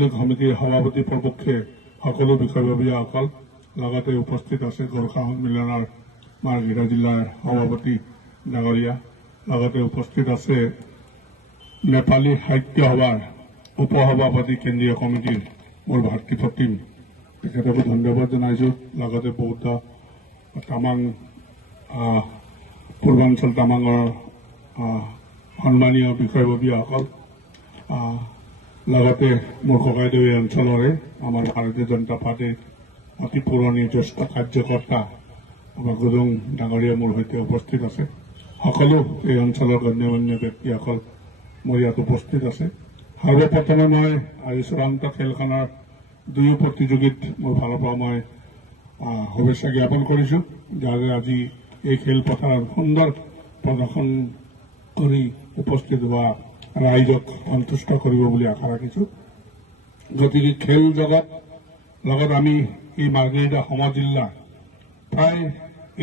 আঞ্চলিক সমিতিৰ সভাপতি প্ৰপক্ষে সকলো বিষয়ববীয়াসকল লগতে উপস্থিত আছে গোৰ্খা সন্মিলনৰ মাৰ্ঘেৰিটা জিলাৰ সভাপতি ডাঙৰীয়া লগতে উপস্থিত আছে নেপালী সাহিত্য সভাৰ উপসভাপতি কেন্দ্ৰীয় কমিটিৰ মোৰ ভাতৃপ্ৰতিম তেখেতকো ধন্যবাদ জনাইছোঁ। লগতে বৌদ্ধ তামাং পূৰ্বাঞ্চল তামাঙৰ সন্মানীয় বিষয়ববীয়াসকল লগতে মোৰ ককাইদেউ এই অঞ্চলৰে আমাৰ ভাৰতীয় জনতা পাৰ্টীৰ অতি পুৰণি জ্যেষ্ঠ কাৰ্যকৰ্তা আমাৰ গুৰুং ডাঙৰীয়া মোৰ সৈতে উপস্থিত আছে। সকলো এই অঞ্চলৰ গণ্যমান্য ব্যক্তিসকল মোৰ ইয়াত উপস্থিত আছে। সৰ্বপ্ৰথমে মই আজি চূড়ান্ত খেলখনৰ দুয়ো প্ৰতিযোগীত মোৰ ফালৰ পৰা মই শুভেচ্ছা জ্ঞাপন কৰিছোঁ, যাতে আজি এই খেলপথাৰত সুন্দৰ প্ৰদৰ্শন কৰি উপস্থিত হোৱা ৰাইজক সন্তুষ্ট কৰিব বুলি আশা ৰাখিছোঁ। গতিকে খেল জগত লগত আমি এই মাৰ্ঘেৰিটা সমজিল্লা প্ৰায়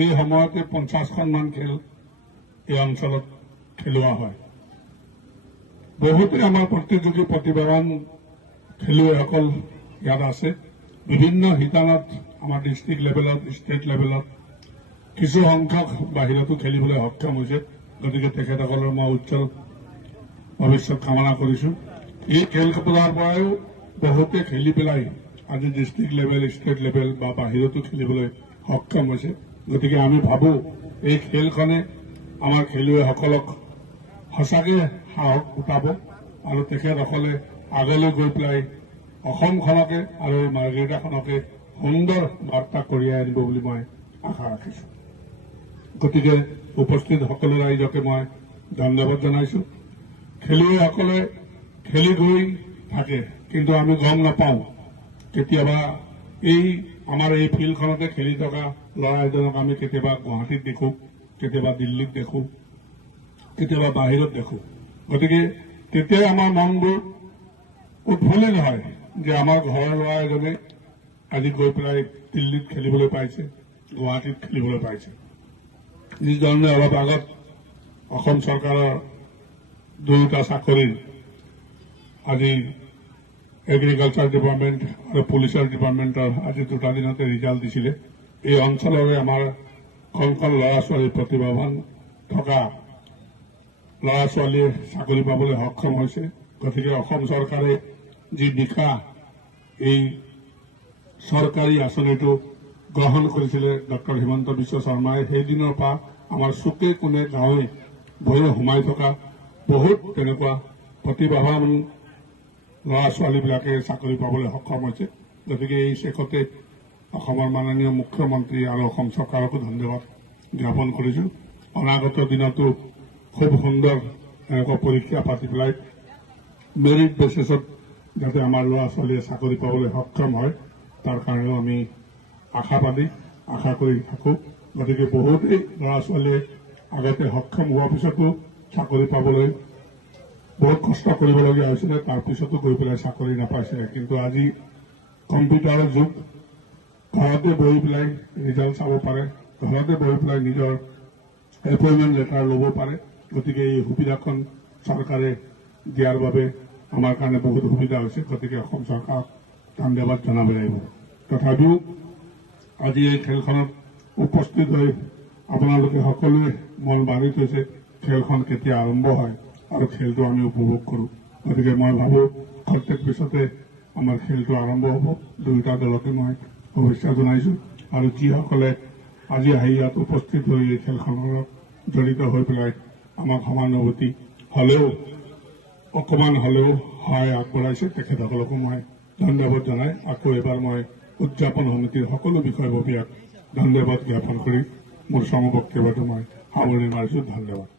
এই সময়তে 50খনমান খেল এই অঞ্চলত খেলোৱা হয়। বহুতে আমাৰ প্ৰতিযোগী প্ৰতিভাৱান খেলুৱৈসকল ইয়াত আছে। বিভিন্ন শিতানত আমাৰ ডিষ্ট্ৰিক্ট লেভেলত ষ্টেট লেভেলত কিছু সংখ্যক বাহিৰতো খেলিবলৈ সক্ষম হৈছে। গতিকে তেখেতসকলৰ মই উজ্জ্বল ভৱিষ্যত কামনা কৰিছোঁ। এই খেলপথাৰৰ পৰাও বহুতে খেলি পেলাই আজি ডিষ্ট্ৰিক্ট লেভেল ষ্টেট লেভেল বা বাহিৰতো খেলিবলৈ সক্ষম হৈছে। গতিকে আমি ভাবোঁ এই খেলখনে আমাৰ খেলুৱৈসকলক সঁচাকৈ সাহস গোটাব আৰু তেখেতসকলে আগলৈ গৈ পেলাই অসমখনকে আৰু এই মাৰ্ঘেৰিটাখনকে সুন্দৰ বাৰ্তা কঢ়িয়াই আনিব বুলি মই আশা ৰাখিছোঁ। গতিকে উপস্থিত সকলো ৰাইজকে মই ধন্যবাদ জনাইছোঁ। খেলুৱৈসকলে খেলি গৈ থাকে, কিন্তু আমি গম নাপাওঁ কেতিয়াবা এই আমাৰ এই ফিল্ডখনতে খেলি থকা ল'ৰা এজনক আমি কেতিয়াবা গুৱাহাটীত দেখোঁ, কেতিয়াবা দিল্লীত দেখোঁ, কেতিয়াবা বাহিৰত দেখোঁ। গতিকে তেতিয়াই আমাৰ মনবোৰ উৎফুল্লিত হয় যে আমাৰ ঘৰৰ ল'ৰা এজনে আজি গৈ পেলাই দিল্লীত খেলিবলৈ পাইছে, গুৱাহাটীত খেলিবলৈ পাইছে। যিধৰণে অলপ আগত অসম চৰকাৰৰ দুয়োটা চাকৰিৰ আজি এগ্ৰিকালচাৰ ডিপাৰ্টমেণ্ট আৰু পুলিচৰ ডিপাৰ্টমেণ্টৰ আজি দুটা দিনতে ৰিজাল্ট দিছিলে। এই অঞ্চলৰে আমাৰ কণ কণ ল'ৰা ছোৱালী প্ৰতিভাৱান থকা ল'ৰা ছোৱালীয়ে চাকৰি পাবলৈ সক্ষম হৈছে। গতিকে অসম চৰকাৰে যি দিশা এই চৰকাৰী আঁচনিটো গ্ৰহণ কৰিছিলে ডক্টৰ হিমন্ত বিশ্ব শৰ্মাই, সেইদিনৰ পৰা আমাৰ চুকে কোণে গাঁৱে ভয়ে সোমাই থকা বহুত তেনেকুৱা প্ৰতিভাৱান ল'ৰা ছোৱালীবিলাকে চাকৰি পাবলৈ সক্ষম হৈছে। গতিকে এই শেষতে অসমৰ মাননীয় মুখ্যমন্ত্ৰী আৰু অসম চৰকাৰকো ধন্যবাদ জ্ঞাপন কৰিছোঁ। অনাগত দিনতো খুব সুন্দৰ এনেকুৱা পৰীক্ষা পাতি পেলাই মেৰিট বেচিছত যাতে আমাৰ ল'ৰা ছোৱালীয়ে চাকৰি পাবলৈ সক্ষম হয়, তাৰ কাৰণেও আমি আশাবাদী, আশা কৰি থাকোঁ। গতিকে বহুতেই ল'ৰা ছোৱালীয়ে আগতে সক্ষম হোৱাৰ পিছতো চাকৰি পাবলৈ বহুত কষ্ট কৰিবলগীয়া হৈছিলে, তাৰপিছতো গৈ পেলাই চাকৰি নাপাইছিলে। কিন্তু আজি কম্পিউটাৰৰ যুগ, ঘৰতে বহি পেলাই ৰিজাল্ট চাব পাৰে, ঘৰতে বহি পেলাই নিজৰ এপইণ্টমেণ্ট লেটাৰ ল'ব পাৰে। গতিকে এই সুবিধাখন চৰকাৰে দিয়াৰ বাবে আমাৰ কাৰণে বহুত সুবিধা হৈছে। গতিকে অসম চৰকাৰক ধন্যবাদ জনাব লাগিব। তথাপিও আজি এই খেলখনত উপস্থিত হৈ আপোনালোকে সকলোৱে মন বান্ধি থৈছে খেলখন কেতিয়া আৰম্ভ হয় আৰু খেলটো আমি উপভোগ কৰোঁ। গতিকে মই ভাবোঁ প্ৰত্যেক পিছতে আমাৰ খেলটো আৰম্ভ হ'ব। দুয়োটা দলকে মই শুভেচ্ছা জনাইছোঁ আৰু যিসকলে আজি আহি ইয়াত উপস্থিত হৈ এই খেলখনত জড়িত হৈ পেলাই আমাক সমানুভূতি হ'লেও অকণমান হ'লেও সহায় আগবঢ়াইছে, তেখেতসকলকো মই ধন্যবাদ জনাই আকৌ এবাৰ মই উদযাপন সমিতিৰ সকলো বিষয়ববীয়াক ধন্যবাদ জ্ঞাপন কৰি মোৰ সমবক্তব্যটো মই সামৰণি মাৰিছোঁ। ধন্যবাদ।